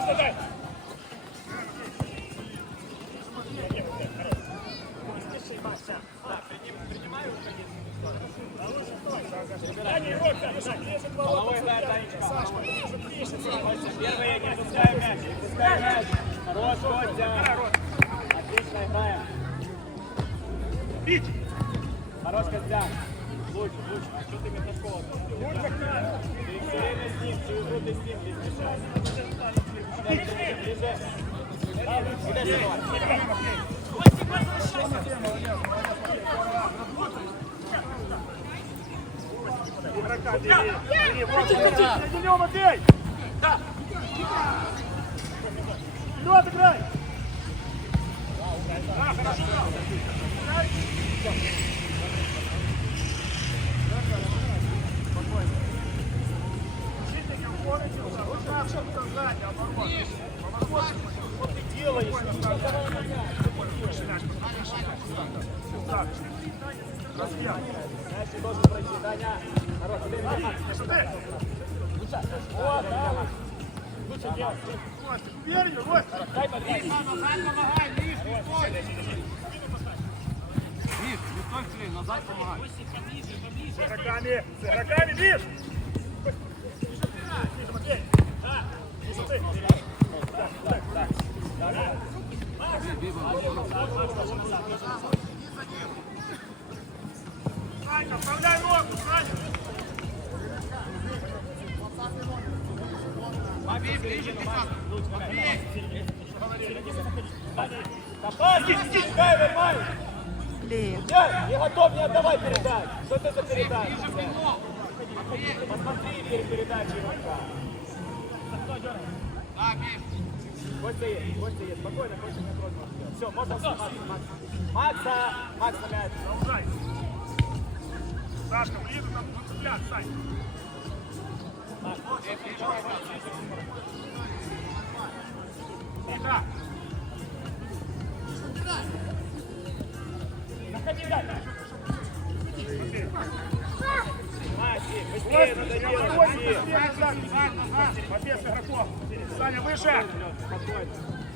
ください。Я не готов, не отдавай передачу. Что это за передача? Посмотри перед передачей игрока. Костя есть, Костя есть. Спокойно, Костя не против. Все, можно Макса, Макса. Макса, Макс мяч. Продолжай. Сашка, ближе там взгляд, Сань. Да. Заходи, дай. Матвей. Макси, быстрее надо делать. Выходит, Макси. быстрее назад. Матвей с игроков. Саня, выше.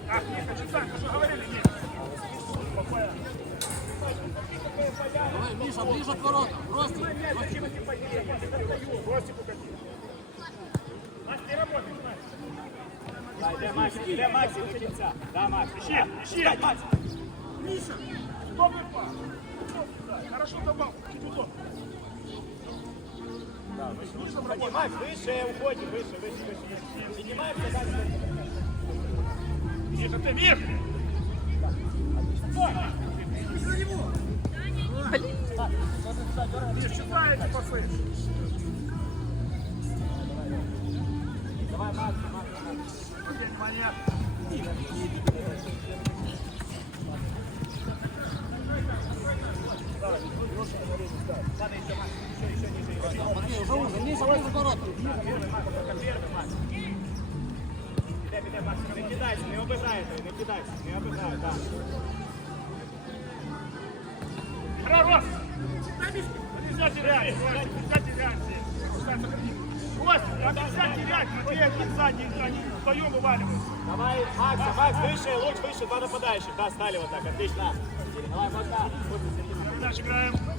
Так, Миха, чуть Сань, мы же говорили, Миша. Спокойно. Давай, Миша, ближе к воротам. Ростик. Ростик уходи. Настя, не работай, Настя. Где Макси, где Макси, выходится. Да, Макс. Ищи, ищи. Миша, и пас. Хорошо добавил, удобно. Уходи, Макс, выше, уходи, выше, выше, выше. Поднимаемся дальше. Миша, ты, Миш! Миш, читаете пасы. Давай, Макс, Макс. День монет. Матвей, не кидайся, не обижайте, не кидайся, не обижай, так. Рос! Нельзя терять, нельзя терять. Костя, нельзя терять, Матвей один сзади, они вдвоем вываливаются. Давай, Макс, Макс, выше, луч, выше, два нападающих. Да, стали вот так, отлично. Давай, пока. Дальше играем.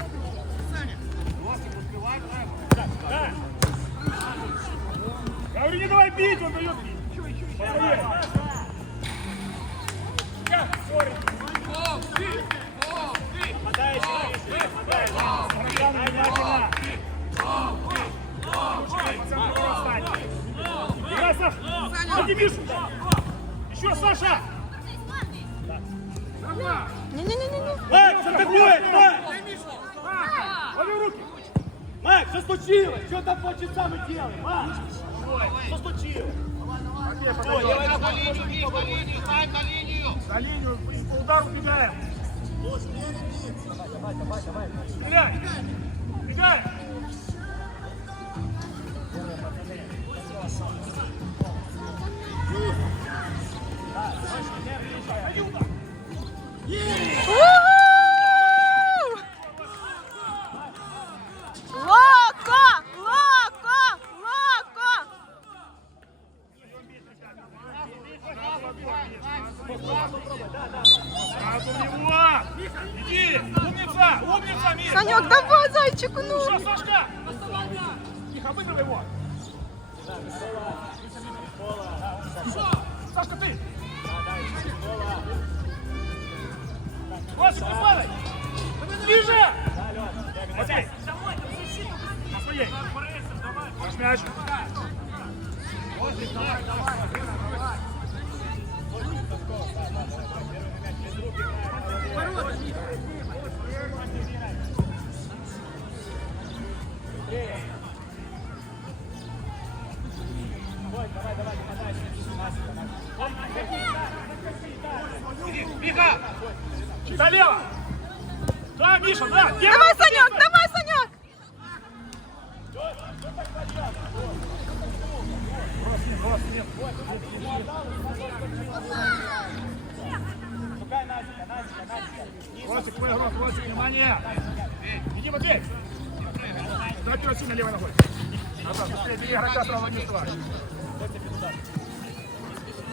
Саша. Ходи, Миша. Еще, Саша. Нормально. Ні-ні-ні-ні. Макс, что такое? Макс! Лови руки. Макс, что случилось? Что там по часам и делаешь? Макс, На линию, Миш, на линию, стань на линию. На давай, давай.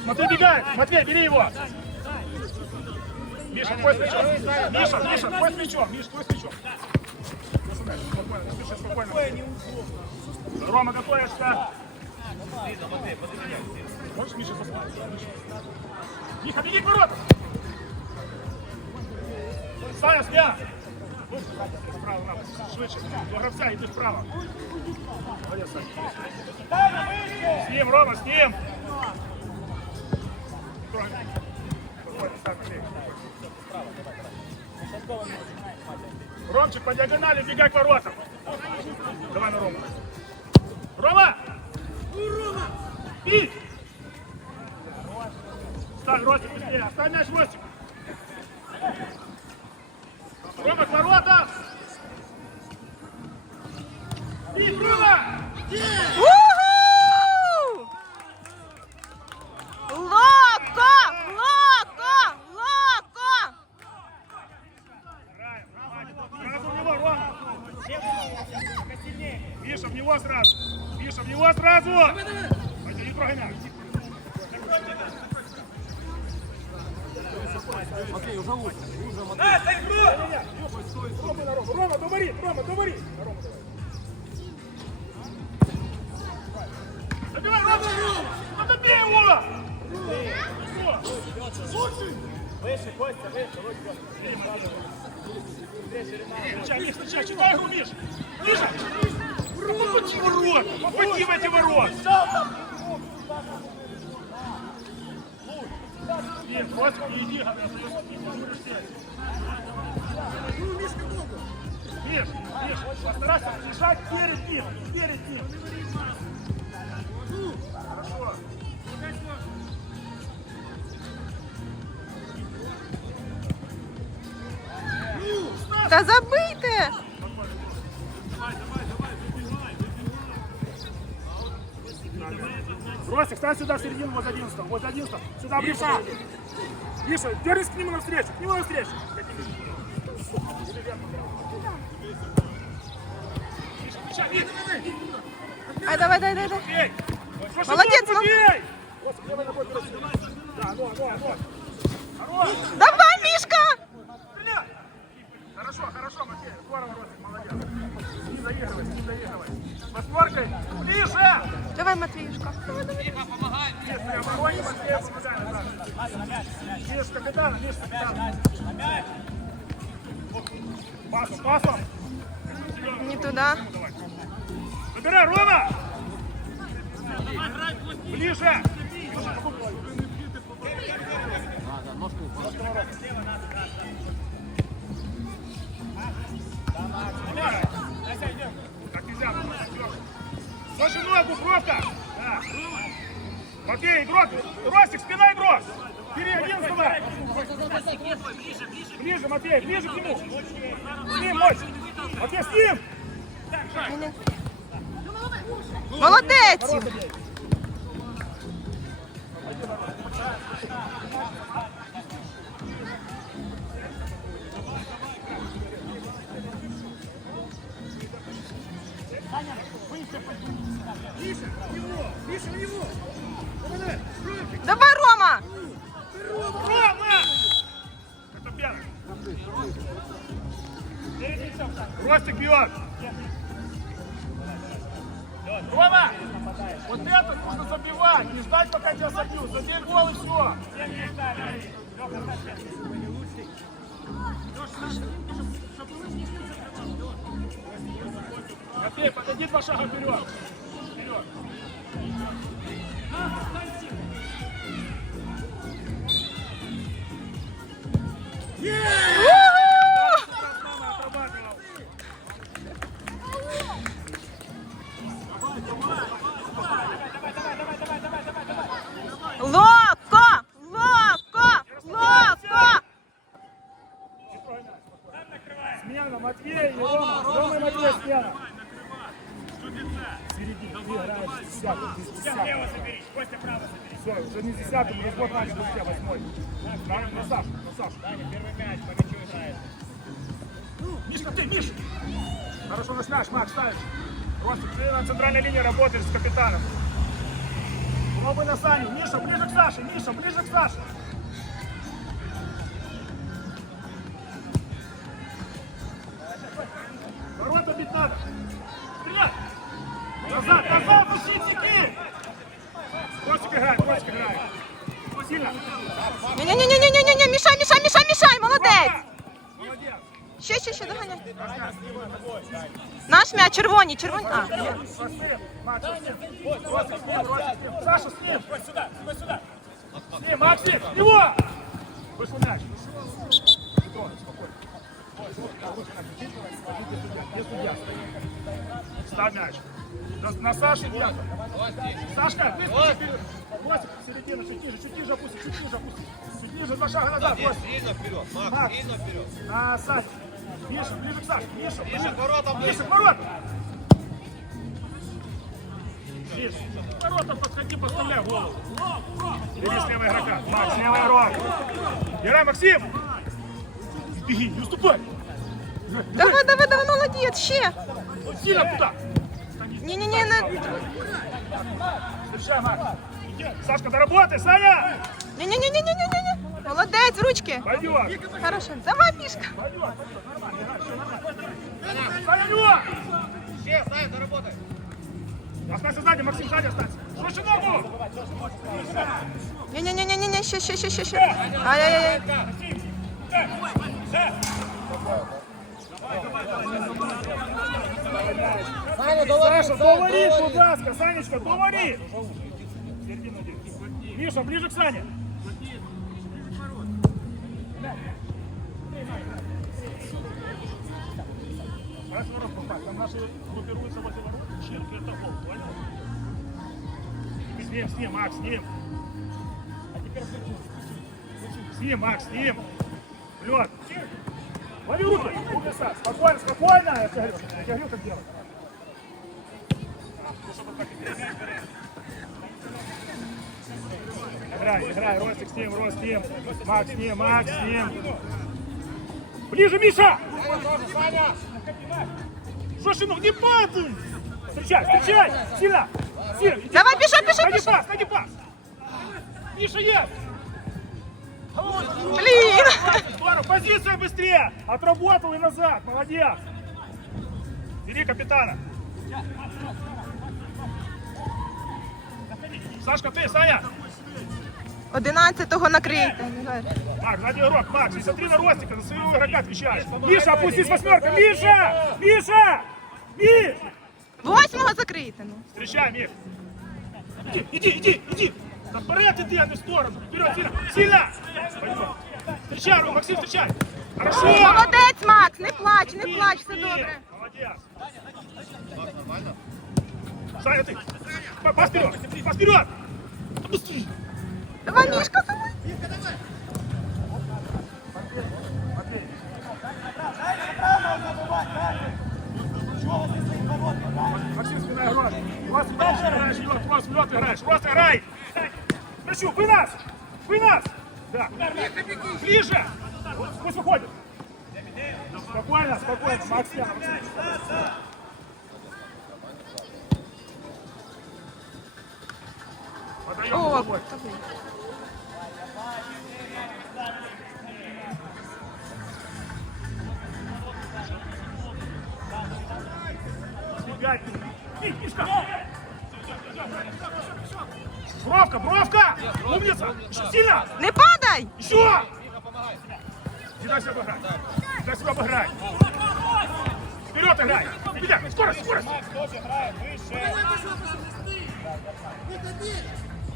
Матвей бегает! Матвей, бери его! Миша, твой с мячом! Миша, Миша, твой с мячом! Миша, твой с мячом! Спокойно, Миша, спокойно. Рома, готовишься! Можешь, Миша, заспать? Миша, беги к воротам! Саня, сня! Справа, направо. Швидше. До гравця, йди вправо. Молодець, Саня. З ним, Рома, з ним. Ромчик, по диагонали, бегай к воротам. Давай на Рому. Рома! Бей! Ставь, Ростик, быстрее. Оставь мяч, Ростик. Встречай, Миш, встречай, читай Миш! Миша! Ну попади в ворот! Попади в эти ворота! Нет, просто не иди, когда остается не можешь сесть. Миш, Миш, постарайся бежать перед ним, перед ним. Хорошо. Та забийте! Ростик, стань сюда в середину, возле 11 возле 11 Сюда ближе. Миша, держись к нему навстречу, к нему навстречу. Ай, давай, давай, давай. бей! Молодец! Вот. Да, ну, ну, ну. Давай, Мишка! Хорошо, хорошо, Матвей, здорово, Ростик, молодец. Не заигрывай, не заигрывай. Восьмеркой, ближе! Давай, Матвеюшка. Есть при обороне, Матвей, помогай назад. Миш, капитана, Миш, капитана. Пасом, пасом. Не туда. Забирай, Рома! Ближе! Так нельзя, Слушай, ногу просто! Да. Матвей, игрок! Ростик, спина игрок! Бери одиннадцатого! Ближе, Матвей, ближе к нему! С ним, мощь! Матвей, с ним! Молодець! Давай, Рома! Рома! Это первый. Ростик бьет! Рома! Вот это нужно забивать! Не ждать, пока тебя забьют! Забей гол и все! Матвей, подойди два шага вперед! Вперед. Все, уже не десятый, разбор начал, у тебя восьмой. На, на Сашу, на Сашу. Первый мяч, по мячу играет. Мишка, ты, Миш! Хорошо начинаешь, Макс, ставишь. Ростик, ты на центральной линии работаешь с капитаном. Пробуй на Саню. Миша, ближе к Саше. Миша, ближе к Саше. червоні, червоні. А, ні. Посмотри, Макс, с ним. Ростик, с ним, Ростик, с ним. Саша, с ним. Ой, сюда, сюда, сюда. С ним, Максим, с него! Вышел мяч. Не трогай, спокойно. Где судья? Ставь мяч. На, на Сашу нет. Сашка, ты Ростик, середина, чуть ниже, чуть ниже опусти, чуть ниже опусти. Чуть ниже, два шага назад, Ростик. Сильно вперед, Макс, Макс. сильно вперед. На Сане. Миша, ближе к Саше. Миша, Ближе к воротам, Миша, ближе. к воротам. Миша, к воротам подходи, подставляй голову. Бери с левого игрока. Макс, левый игрок. Играй, Максим. Беги, не уступай. Давай, давай, давай, молодець, ще. Сильно туда. Ні-ні-ні, не... Встречай, Макс. Сашка, доработай, Саня. Ні-ні-ні-ні-ні-ні. Молодець, в ручки. Пойдет. Хорошо. Давай, мішка. Пойдет, пойдет. Нормально, играй, все нормально. Саня, в него. Ще, Сань, заработай. Останься сзади, Максим, сзади останься. Слушай ногу. Ні-ні-ні-ні-ні, ще, ще, ще, ще, ще. Ай-яй-яй. Саня, давай. Саша, говори, будь ласка, Санечка, говори. Середину иди. Миша, ближе к Сане. Раз ворот попасть, там наши группируются возле ворот, это гол, понял? С ним, с ним, Макс, с ним. С ним, Макс, с ним. Лед. Лови руки. Спокойно, спокойно. Я тебе говорю, я говорю, как делать. Играй, играй, Ростик с ним, Рост с ним, Макс с ним, Макс с ним. Ближе, Миша! Слушай, ну где падай? Встречай, встречай! Сильно! Сильно! иди. Давай, пішов, пішов, Найди пішов. пас, найди пас! Миша, есть! Блін. Здорово, позиция быстрее! Отработал и назад, молодец! Бери капитана! Сашка, ты, Саня! Одинадцятого накрийте. Макс, сзади игрок, Макс, и смотри на Ростика, за своего игрока отвечаешь. Миша, опустись восьмерка, Миша! Миша! Миш! Восьмого закрийте. Ну. Встречай, Миш! Иди, иди, иди, иди! Да вперед иди, а не в сторону! Вперед, сильно! Сильно! Пойдем. Встречай, Ром, Максим, встречай! Хорошо! Молодець, Макс, не плач, не плач, все добре. Молодец! Саня, ты! Па- Пас вперед! Пас вперед! Быстрее! Давай, мішка, давай. Максим, спина играет. Рост дальше играешь, Лёд, Рост, в лёд играешь. Рост, играй! Прощу, вы нас! Вы нас! Да. Ближе! Пусть выходит. Спокойно, спокойно, Максим. Подаем О, головой. убегай. Бровка, бровка! Умница! Сильно! Не падай! Еще! Дай себя обыграть. Не дай себя обыграть. Вперед играй! Вперед! Скорость, скорость!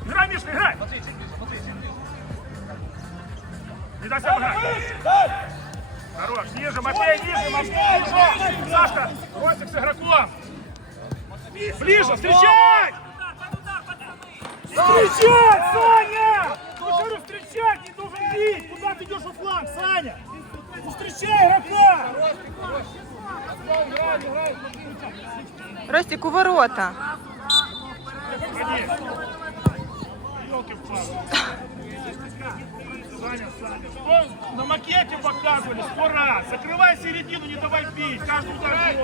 Играй, Мишка, играй! Не дай себя обыграть. Хорош, ниже, Матвей, ниже, Матвей, ниже! Сашка, Ростик с игроком! Ближе, встречать! Встречать, Саня! Говорю, встречать, не должен бить! Куда ты идешь во фланг, Саня? Встречай игрока! Ростик у ворота. На макете показывали? Сто раз. Закрывай середину, не давай бить. Каждый удар.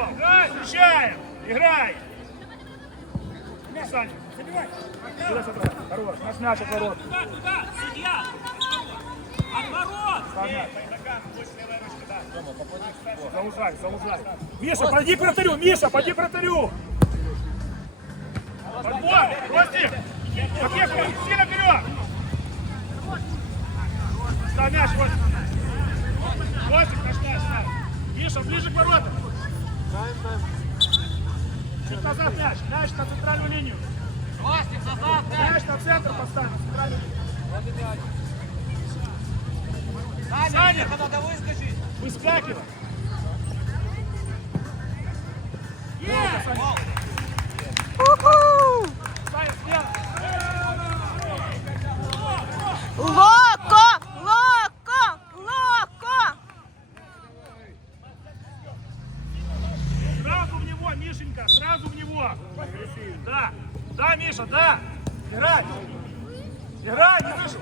Встречаем. Играй. Саня, забивай. Хорош, наш мяч от ворот. Саня. Заужай, заужай. Миша, пойди к вратарю, Миша, пойди к вратарю. Подбор, Ростик. Поехали, сильно вперед. Ставь мяч, Ростик. Ростик, наш мяч. Миша, ближе к воротам. Чуть назад мяч, мяч на центральную линию. Ростик, назад, дай. Мяч на центр поставь, на центральную линию. Саня, Саня. надо выскочить. Выскакивай. Уху! Саня, слева. Локо! Локо! Локо! Сразу в него, Мишенька, сразу в него. Да, да, Миша, да. Играй. Играй, не слышу.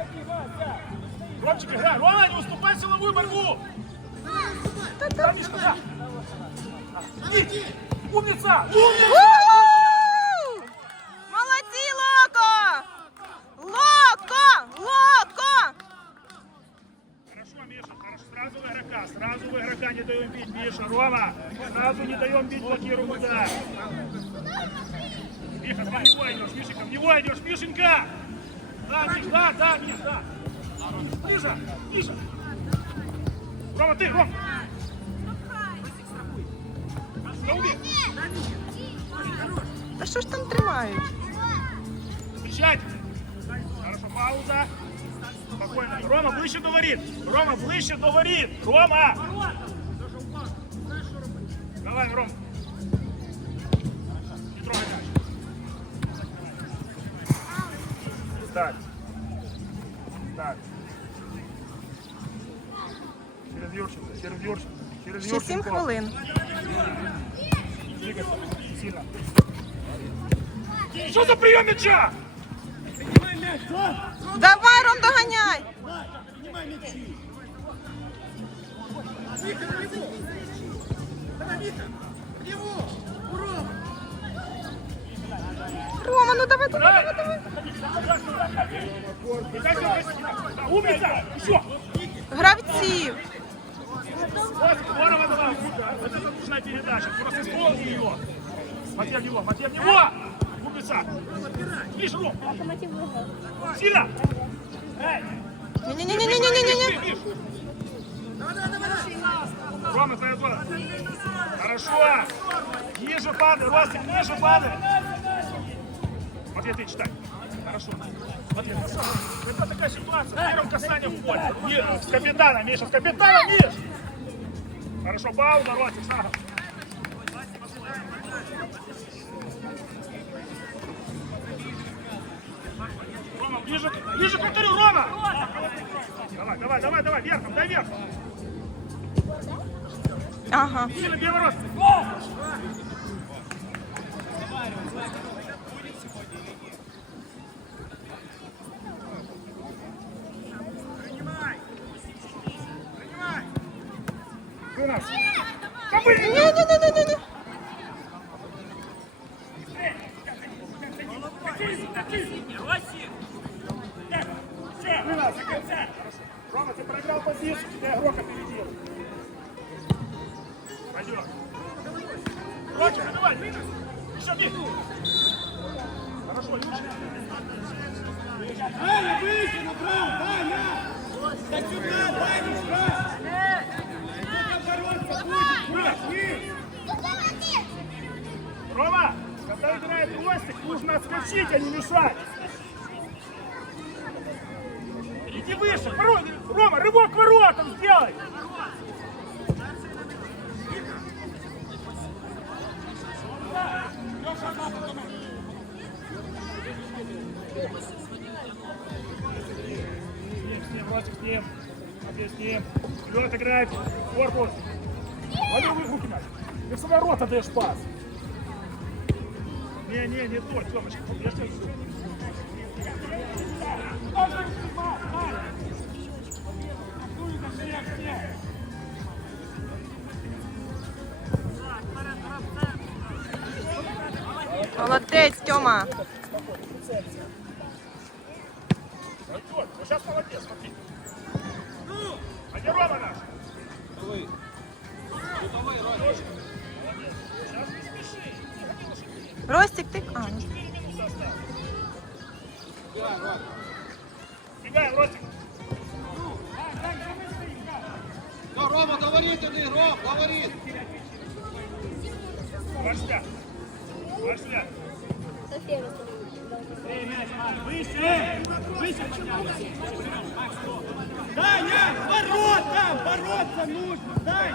Ромчик, играй. Рома, не уступай силовую борьбу. Мишка, да. И. Умница, умница. Ближче до воріт. Рома! Давай, Рома. Не трогай мяч. Так. Так. Через Юрченко, через Юрченко, через Ще сім Юрченко. хвилин. Двигайся сильно. Что за прием мяча? Давай, Ром, доганяй! Рома, ну давай, давай, давай, давай. Умница! Еще! Гравців. Вот, здорово давай! Вот это нужная передача. Просто исполни ее. Смотри в него, смотри в него! Умница! Видишь, Ром? Сильно! Эй! Ні-ні-ні-ні-ні-ні-ні. Рома, твоя зона. Хорошо. Ниже падай, Ростик, ниже падай. Смотри, ты читай. Хорошо. Смотри. Это такая ситуация. В первом касании в поле. С капитана, Миша, с капитана, Миш. Хорошо, пауза, Ростик, шагом. Рома, ближе, ближе Рома! Давай, давай, давай, давай, верхом, дай верхом. Ага. Сильно Ростик, нужно отскочить, а не мешать. Иди выше, Рома, рывок к воротам сделай. С ним, с ним. Вперед играет. Корпус. Валю в руки, Маш. Ты в ворота даешь пас. Не, не, не то, Тёмочка. Я тебе- Молодець, Тьома. Пойдет. Вот сейчас молодец, смотри. А где Рома наш? Молодец. Сейчас Ростик, ти. А, осталось. Бегаем, Ростик. Да, Рома, говорит ты, Ром, говорит. Ваш себя. Ваш себя. Выше! Выше! Даня, ворота! Бороться нужно, Дань!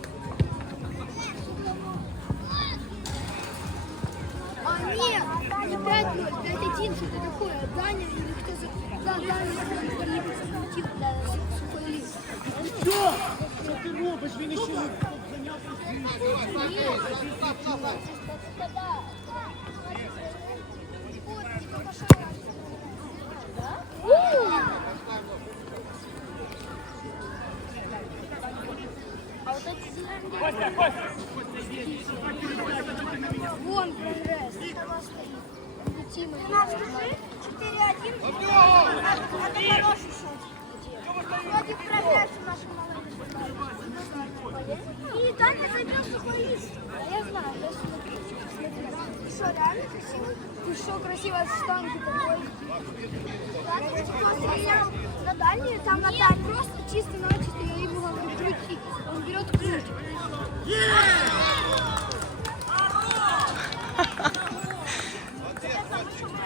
не 5-0, 5-1, что-то такое. Даня или кто за... Да, Даня, который захватил для сухой лист. Все! Что ты робишь? Він ще не Нет, А вот эти зеленые... Вон прогресс. Тима. 4-1. Это хороший шаг. Вроде прогресс у нашей молодежи. И Даня забил сухой лист. А я знаю, я смотрю. Ты что, реально красивый? Ты что, красиво с штанги такой? Да, ты что, стрелял на дальнюю, там на дальнюю. Просто чисто на чисто, я ему говорю, крути. Он берет круть.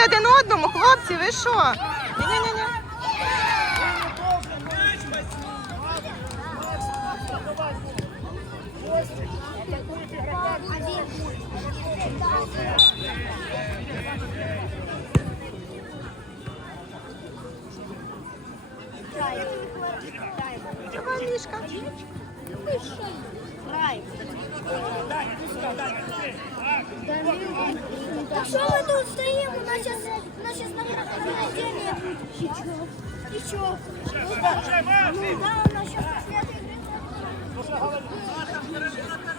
Не один одному, хлопці, ви що? Ні-ні-ні. Давай, Мішка. Так что мы тут стоим? У нас будет. И чё? И чё? Ну да, у нас игры